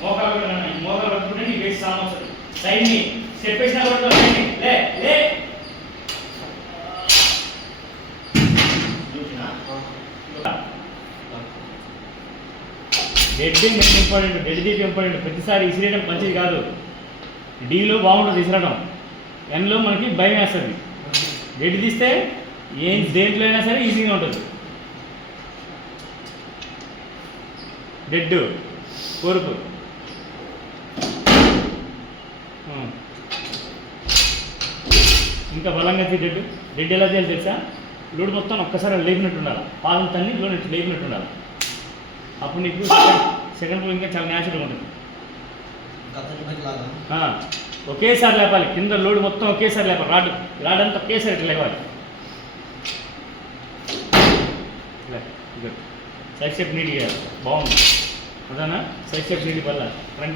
మోకాలు పెట్టాలి మోకాలు పట్టుకుంటే నీకు వేసి సామర్థ్యం సైడ్ని స్టెప్ వేసినా సైడ్ని లే లే. చూసినా? Dead important dead deep important ప్రతిసారి ఇసిరేయడం మంచిది కాదు. డీలో బాగుంటుంది ఇసిరడం ఎన్లో మనకి భయం వేస్తుంది. డెడ్ తీస్తే ఏం దేంట్లో అయినా సరే ఈజీగా ఉంటుంది. డెడ్ కోరుకు ఉం. ఇంకా బలంగా డెడ్ డెడ్ ఎలా చేయాలి తెలుసా? లోడ్ మొత్తం ఒక్కసారి లేపినట్టు ఉండాలి పాదం తన్ని లోడ్ లేపినట్టు ఉండాలి అప్పుడు నీకు సెకండ్ ఫ్లో ఇంకా చాలా న్యాచురల్గా ఉంటుంది. ఒకేసారి లేపాలి. కింద లోడ్ మొత్తం ఒకేసారి లేపాలి. రాడ్ రాడ్ అంతా ఒకేసారి ఇట్లా లేవాలి సైడ్ స్టెప్ నీట్గా బాగుంది. అదేనా సైడ్ స్టెప్ నీటి వల్ల ఫ్రంట్